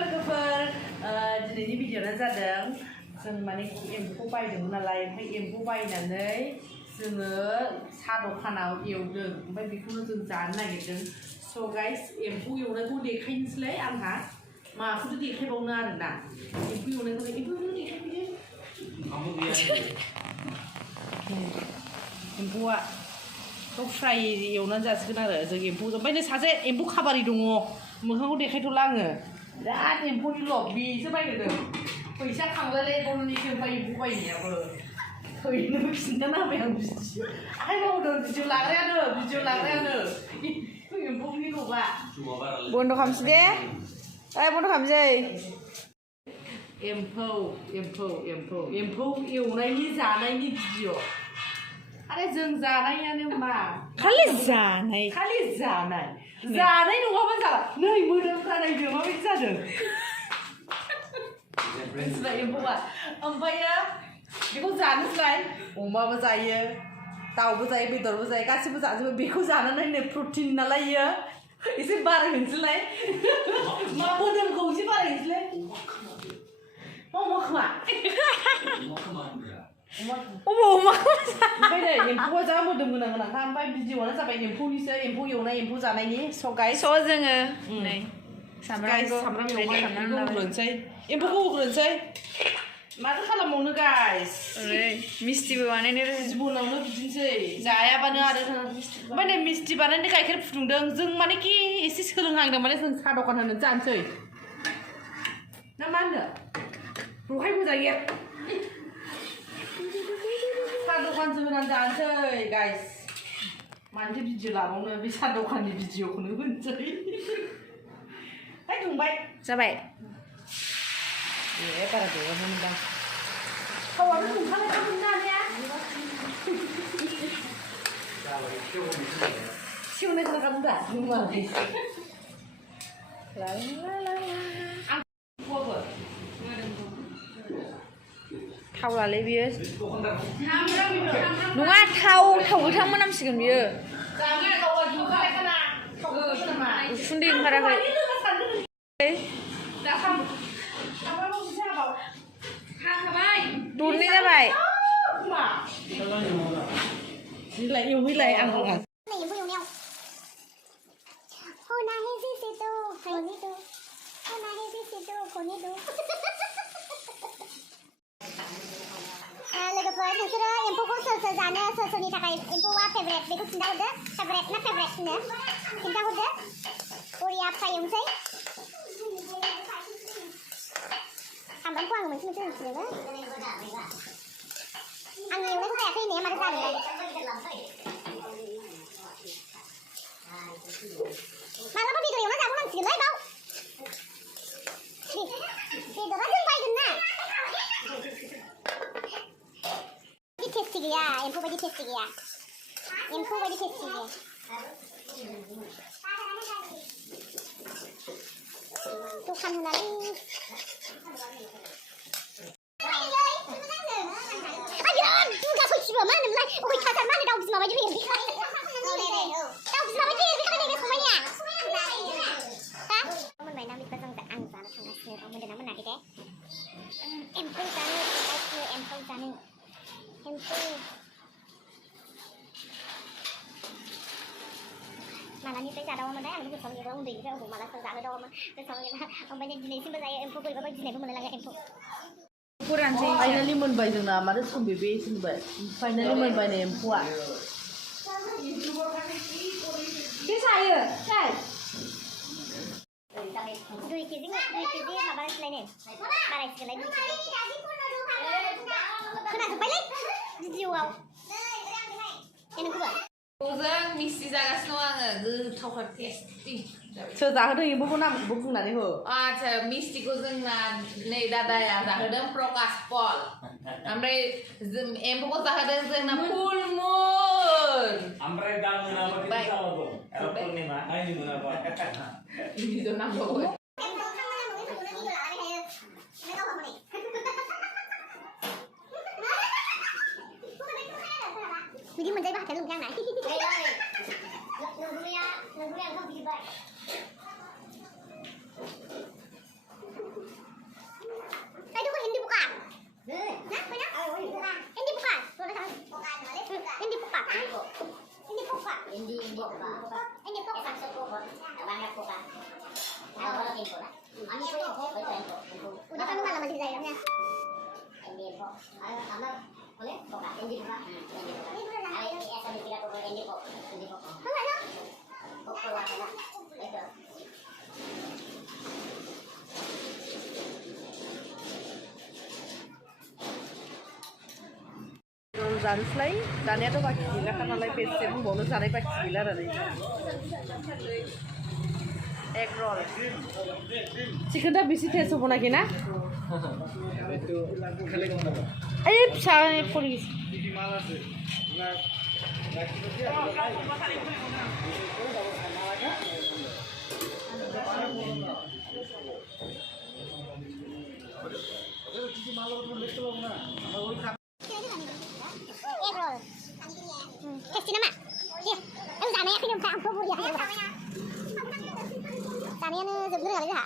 लोगोफोर दिनैनि भिडिअ'आ जादों जों माने एम्फौखौ बायदोंमोन नालाय ओमफ्राय एम्फौ बायनानै जोङो साहा दखानाव एवदों ओमफ्राय बेखौनो जों जानो नागिरदों स' गाइस एम्फौ एवनायखौ देखायनोसैलाय आंहा माखौथो देखायबावनो आरोना एम्फौ एवनायखौ देखायफैदो एम्फौआ खौ फ्राय एवनानै जासिगोन आरो जों एम्फौजों ओमफ्राय सासे एम्फौ खाबारि दङ मोखांखौ देखायथ'ला आङो बिराद एम्फौनि लब बेसो बायदों फैसा खांलायलाय बावनोसो ओमफ्राय एम्फौ बायनायाबो हैनोबो खिन्थाना होबाय आं भिडिअ आखाइ मावदों भिडिअ लाग्रायानो एम्फौनि लबा बन्द' खालामसै दे बन्द' खालामसै एम्फौ एवनायनि जानायनि भिडिअ आरे जों जानायानो मा खालि जानाय नङाबा जाला नै मोदोमफ्रा नायदो माबायदि जादों एम्फौआ ओमफ्रायो बेखौ जानोसैलाय अमाबो जायो दाउबो जायो बेदरबो जायो गासिबो जाजोबो बेखौ जानानै नै प्रटिन नालाय इयो एसे बारायहोनोसैलाय मा मोदोमखौ एसे बारायहोनोसैलाय अमा खोमा ओमफ्राय नै एम्फौआ जा मोदोम गोनांखा ओमफ्राय भिडिअआनो जाबाय एम्फौनिसो एम्फौ एवनाय एम्फौ जानायनि स' गाइस जोङो नै सामब्राम एवनाय होग्रोनोसै एम्फौखौ होग्रोनोसै माथो खालामबावनो गाइस मिस्टिबो बानायनो जिबनावनो बिदिनोसै जायाबानो आरो ओमफ्राय नै मिस्टि बानायनो गाइखेर फुदुंदों जों माने कि एसे सोलोंहांदों माने जों साहा दखान होनो जानोसै ना मा होनो रहाय मोजाङै साहा दखानसो होनानै जानोसै गाइस मानोथो भिडिअ लाबावनो बे साहा दखाननि भिडिअखौनो होनोसै दुंबाय जाबाय बारा देवाखै मोनदां थावानो दुंखानायखामोन ना सेवनाय खोनाखामोन दा नुवाखै थावलालै बियो नङा थाव गोथां मोनामसिगोन बियो उखुन्दै ओंखाराखै दरनै जाबाय एवहैलाय आं रोङा लोगोफोर नोंसोरो एम्फौखौ सोर जानो सोरनि थाखाय एम्फौआ फेभरेट बेखौ खिन्थाहरदो फेभरेट होनो खिन्थाहरदो बरिया फ्राय एवनोसै सामब्रामखौ आङो मोनसे होनोसैबो आंनि एवनायखौ जायाखै ने माथो जानो मालाबा बेदर एवना जाबावनांसिगोनलै बाव बेदरा जों बायगोन ना टेस्टि गैया एम्फौ बायदि टेस्टि गैया दखान होनानै दुर्गा सयथिबो मा होनोमोनलाय अयथासार मा होनो दाउ बिमा बायदि एरबिखानाय समायना मोनबाय ना बिदिबा जों आं जानो थांगासिनो मोनदोंना मोनाखै दे एम्फौ जानो मालानिफ्राय जादावामोनलाय आं गोसोआव गैया उन्दैनिफ्राय अबाव मालासो जाहोदावामोन गोसोआव गैला ओमफ्राय दिनैसिमबो जायो एम्फौ बोरैबा गिनायबो मोनलाय एम्फौ फाइनालि मोनबाय जोंना माथो सम बेसे होनबाय फाइनालि मोनबाय नै एम्फौआ जायो 2 केजि माबानोसैलाय बारायसिगोनलाय 2 केजि खोनाजोब्बायलै भिडिअआव नोंखौबो जों मिस्टि जागासिनो दं आङो गोथावखा टेस्टि सोर जाहोदों एम्फौखौ नामखौबो बुंनानै हो आच्छा मिस्टिखौ जोंना नै दादाया जाहोदों प्रकाश पल ओमफ्राय एम्फौखौ जाहोदों जोंना फुलमुन ओमफ्राय दा मोनाबा पुर्णिमा नायनो मोनाबा भिडिअ नांबावो बिदि मोनजायोबा हाथाय लोमजां ना नोंगुरैया ओंखाम बिबाय udah kan malam di dalamnya ini kok sama boleh kok ini juga ini benar ada ya sampai tidak boleh ini kok enggak dong kok keluar sana itu जानोसैलाय जानायाथ' बाखि गैलाखा नालाय बेसे बुंबावनो जानाय बाखि गैला आरो एग रल चिकेनটা বেশি টেস্ট হবো নাকি না এই পিছা পড়ে গেছে egg roll টেস্টি না মা এই জানাই এখন খাম পুরি আছে জানাই না জবদুর গালি হা